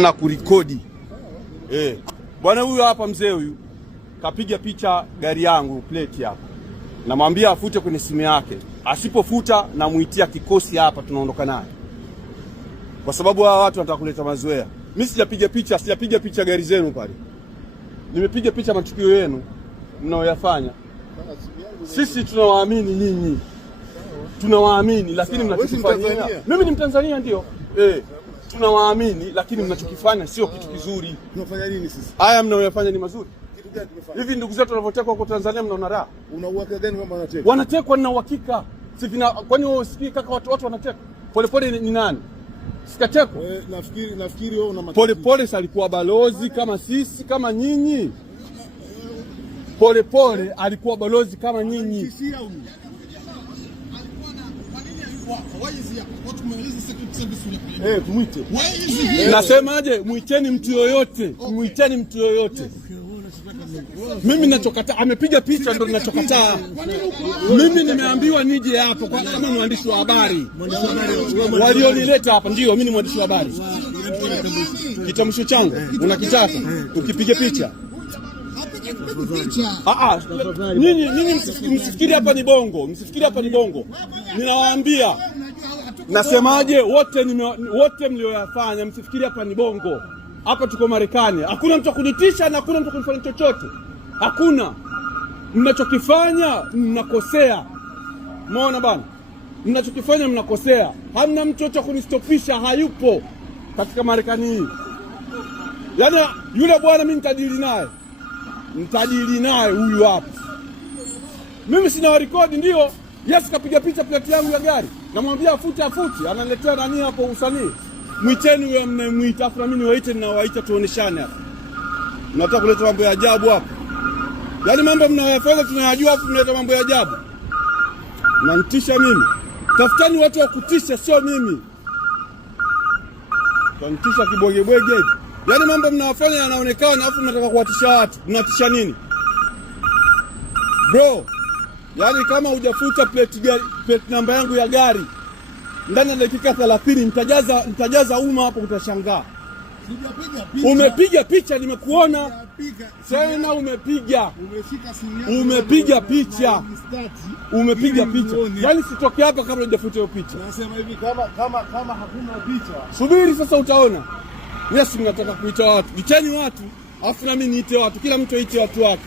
na kurikodi. Bwana huyu hapa, mzee huyu kapiga picha gari yangu plate hapa. Namwambia afute kwenye simu yake. Asipofuta namuitia kikosi hapa, tunaondoka naye. Kwa sababu hawa watu wanataka kuleta mazoea. Mimi sijapiga picha gari zenu pale. Nimepiga picha matukio yenu mnaoyafanya. Sisi tunawaamini nyinyi. Tunawaamini lakini mnachokifanya. Mimi ni Mtanzania ndio. Tunawaamini lakini mnachokifanya sio kitu kizuri. Tunafanya nini sisi? Haya mnaoyafanya ni mazuri. Kitu gani tumefanya? Hivi ndugu zetu wanavyotekwa huko Tanzania mnaona raha? Una uhakika gani kwamba wanatekwa? Wanatekwa na uhakika. Si vina kwani wewe usikii kaka watu wanatekwa? Polepole ni nani? Sikatekwa. Nafikiri wewe una matatizo. Polepole alikuwa balozi kama sisi kama nyinyi. Polepole alikuwa balozi kama nyinyi. Tumwite. Nasemaje? Muiteni mtu yoyote. Muiteni mtu yoyote. Mimi ninachokataa, amepiga picha ndio ninachokataa. Mimi nimeambiwa nije hapo kama mwandishi wa habari. Walionileta hapa ndio mimi ni mwandishi wa habari. Kitambulisho changu unakitaka? Ukipige picha. Nyinyi msifikiri hapa ni bongo. Msifikiri hapa ni bongo. Ninawaambia. Nasemaje? Wote mlioyafanya msifikiri hapa ni bongo. Hapa tuko Marekani. Hakuna mtu akunitisha na hakuna mtu kunifanya chochote. Hakuna. Mnachokifanya mnakosea. Umeona bana? Mnachokifanya mnakosea. Hamna mtu yote kunistopisha, hayupo katika Marekani hii. Yaani yule bwana mimi nitadili naye huyu hapa. Mimi sina record ndio. Yes, kapiga picha plate yangu ya gari. Namwambia afute, ananiletea nani hapo usanii. Mwiteni huyo mnamuita, afu mimi niwaite na waita tuoneshane hapa. Mnataka kuleta mambo ya ajabu hapa. Yaani mambo mnayofanya tunayajua, afu mnaleta mambo ya ajabu. Mnanitisha mimi. Tafutani watu wa kutisha, sio mimi. Mnanitisha kibwegebwege hivi. Yaani mambo mnayofanya yanaonekana, afu mnataka kuwatisha watu. Mnatisha nini? Bro, yaani kama hujafuta plate namba yangu ya gari ndani ya dakika 30 mtajaza umma hapo, utashangaa. Umepiga picha, nimekuona. Tena umepiga. Umepiga picha. Umepiga picha. Yaani sitoke hapa kabla hujafuta hiyo picha. Nasema hivi kama hakuna picha. Subiri sasa utaona. Yes, mnataka kuita watu. Iteni watu, afu na mimi niite watu. Kila mtu aite watu wake.